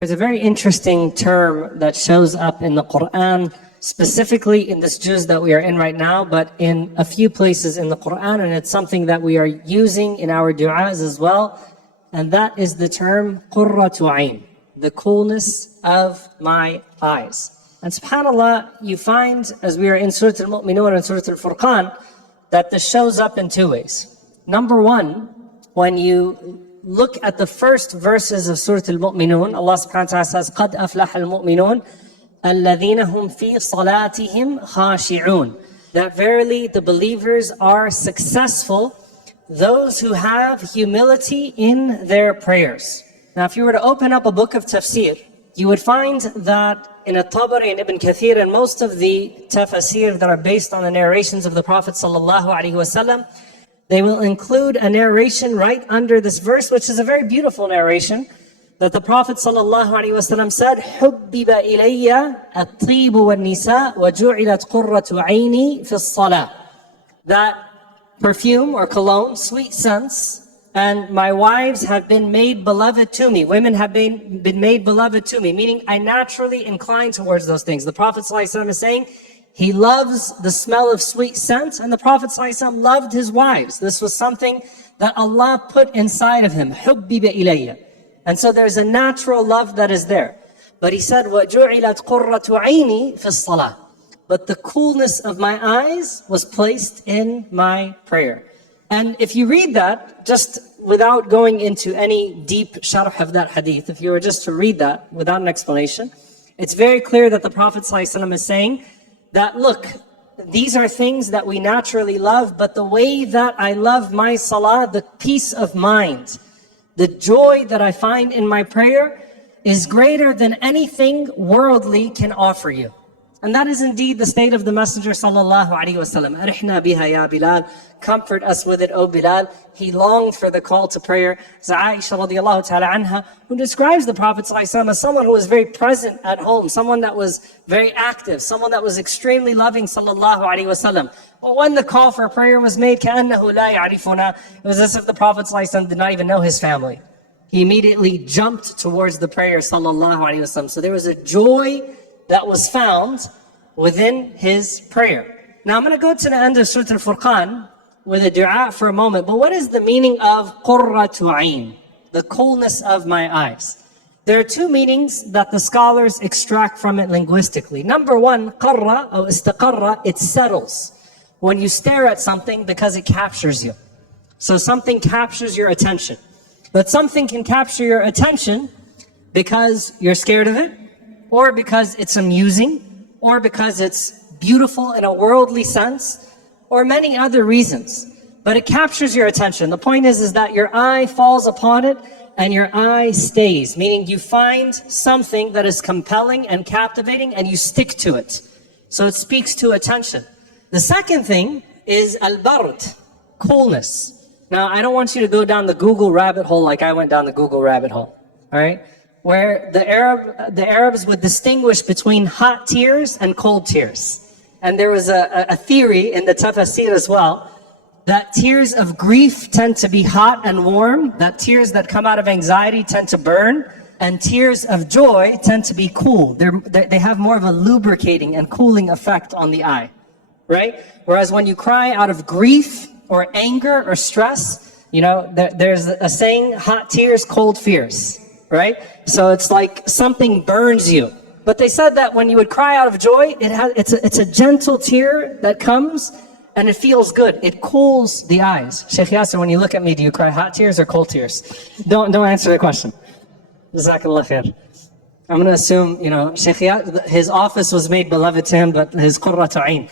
There's a very interesting term that shows up in the Quran, specifically in this juz that we are in right now, but in a few places in the Quran, and it's something that we are using in our du'as as well, and that is the term qurratu ayn, the coolness of my eyes. And subhanAllah, you find, as we are in Surah Al-Mu'minun and Surah Al-Furqan, that this shows up in two ways. Number one, when you look at the first verses of Surah Al-Mu'minun, Allah subhanahu wa ta'ala says, قَدْ أَفْلَحَ الْمُؤْمِنُونَ الَّذِينَ هُمْ فِي صَلَاتِهِمْ خَاشِعُونَ. That verily the believers are successful, those who have humility in their prayers. Now, if you were to open up a book of tafsir, you would find that in At-Tabari and Ibn Kathir and most of the tafsir that are based on the narrations of the Prophet sallallahu alaihi wasallam, they will include a narration right under this verse, which is a very beautiful narration, that the Prophet ﷺ said, حُبِّبَ إِلَيَّ الطِّيبُ وَالنِّسَاءُ وَجُعِلَتْ قُرَّةُ عَيْنِي فِي الصَّلَاةِ. That perfume or cologne, sweet scents, and my wives have been made beloved to me. Women have been made beloved to me, meaning I naturally incline towards those things. The Prophet ﷺ is saying, he loves the smell of sweet scent, and the Prophet ﷺ loved his wives. This was something that Allah put inside of him. حُبِّبَ إِلَيَّ. And so there's a natural love that is there. But he said, وَجُعِلَتْ قُرَّةُ عَيْنِي فِي الصَّلَاةِ. But the coolness of my eyes was placed in my prayer. And if you read that, just without going into any deep sharh of that hadith, if you were just to read that without an explanation, it's very clear that the Prophet ﷺ is saying, that look, these are things that we naturally love, but the way that I love my salah, the peace of mind, the joy that I find in my prayer is greater than anything worldly can offer you. And that is indeed the state of the Messenger sallallahu alaihi wasallam. Arihna biha ya Bilal, comfort us with it, O Bilal. He longed for the call to prayer. Aisha radiallahu ta'ala anha, who describes the Prophet sallallahu alaihi wasallam as someone who was very present at home, someone that was very active, someone that was extremely loving sallallahu alaihi wasallam. But when the call for prayer was made, كَأَنَّهُ لَا يَعْرِفُنَا, it was as if the Prophet sallallahu alaihi wasallam did not even know his family. He immediately jumped towards the prayer sallallahu alaihi wasallam. So there was a joy that was found within his prayer. Now I'm going to go to the end of Surah Al-Furqan with a dua for a moment. But what is the meaning of qurratu ayn, the coolness of my eyes? There are two meanings that the scholars extract from it linguistically. Number one, qarra or istaqarra, it settles. When you stare at something because it captures you. So something captures your attention. But something can capture your attention because you're scared of it, or because it's amusing, or because it's beautiful in a worldly sense, or many other reasons. But it captures your attention. The point is that your eye falls upon it and your eye stays, meaning you find something that is compelling and captivating and you stick to it. So it speaks to attention. The second thing is al-bard, coolness. Now, I don't want you to go down the Google rabbit hole like I went down the Google rabbit hole, all right? Where the Arabs would distinguish between hot tears and cold tears. And there was a theory in the tafsir as well, that tears of grief tend to be hot and warm, that tears that come out of anxiety tend to burn, and tears of joy tend to be cool. They have more of a lubricating and cooling effect on the eye, right? Whereas when you cry out of grief or anger or stress, you know, there's a saying, hot tears, cold fears. Right? So it's like something burns you. But they said that when you would cry out of joy, it's a gentle tear that comes and it feels good. It cools the eyes. Sheikh Yasser, when you look at me, do you cry hot tears or cold tears? Don't answer the question. Jazakallah khair. I'm going to assume, you know, Sheikh Yasser, his office was made beloved to him, but his qurratu ayn.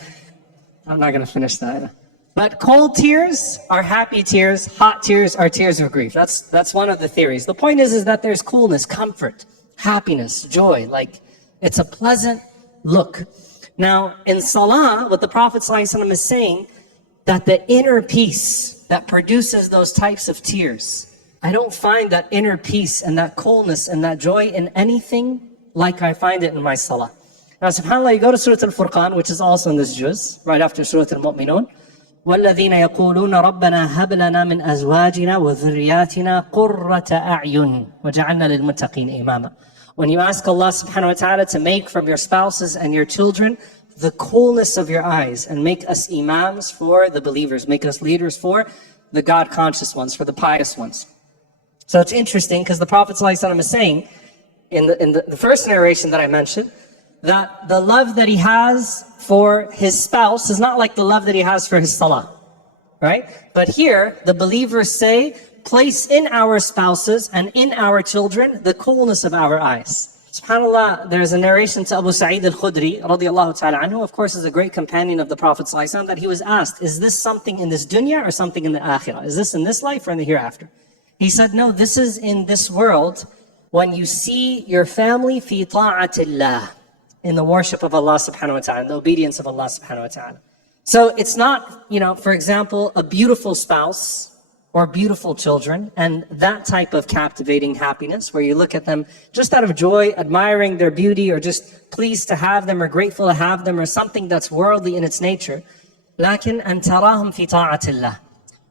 I'm not going to finish that. But cold tears are happy tears, hot tears are tears of grief. That's one of the theories. The point is that there's coolness, comfort, happiness, joy. Like, it's a pleasant look. Now, in Salah, what the Prophet ﷺ is saying, that the inner peace that produces those types of tears, I don't find that inner peace and that coolness and that joy in anything like I find it in my Salah. Now, subhanAllah, you go to Surah Al-Furqan, which is also in this juz, right after Surah Al-Mu'minun. وَالَّذِينَ يَقُولُونَ رَبَّنَا هَبْ لَنَا مِنْ أَزْوَاجِنَا وَذُرِّيَّاتِنَا قُرَّةَ أَعْيُنٍ وَجَعَلْنَا لِلْمُتَّقِينَ إِمَامًا When you ask Allah subhanahu wa ta'ala to make from your spouses and your children the coolness of your eyes, and make us imams for the believers, make us leaders for the God-conscious ones, for the pious ones. So it's interesting because the Prophet ﷺ is saying in the first narration that I mentioned, that the love that he has for his spouse is not like the love that he has for his salah, right? But here, the believers say, place in our spouses and in our children the coolness of our eyes. SubhanAllah, there's a narration to Abu Sa'id al-Khudri, radiallahu ta'ala anhu, of course is a great companion of the Prophet ﷺ, that he was asked, is this something in this dunya or something in the akhirah? Is this in this life or in the hereafter? He said, no, this is in this world when you see your family fi ta'atillah, in the worship of Allah subhanahu wa ta'ala, the obedience of Allah subhanahu wa ta'ala. So it's not, for example, a beautiful spouse or beautiful children and that type of captivating happiness where you look at them just out of joy, admiring their beauty, or just pleased to have them or grateful to have them, or something that's worldly in its nature. لكن أن تراهم في طاعة الله.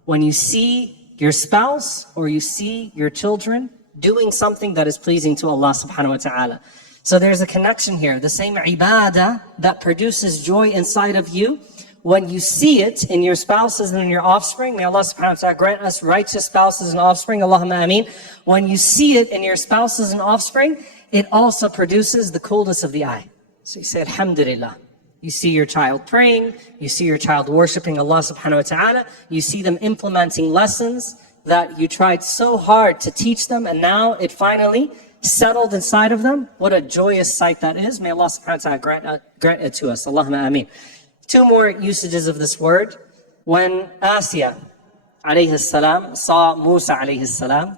When you see your spouse or you see your children doing something that is pleasing to Allah subhanahu wa ta'ala. So there's a connection here. The same ibadah that produces joy inside of you, when you see it in your spouses and in your offspring, may Allah subhanahu wa ta'ala grant us righteous spouses and offspring, Allahumma ameen. When you see it in your spouses and offspring, it also produces the coolness of the eye. So you say, alhamdulillah. You see your child praying, you see your child worshiping Allah subhanahu wa ta'ala, you see them implementing lessons that you tried so hard to teach them, and now it finally settled inside of them. What a joyous sight that is. May Allah subhanahu wa ta'ala grant it to us. Allahumma ameen. Two more usages of this word. When Asya alayhi salam saw Musa alayhi salam,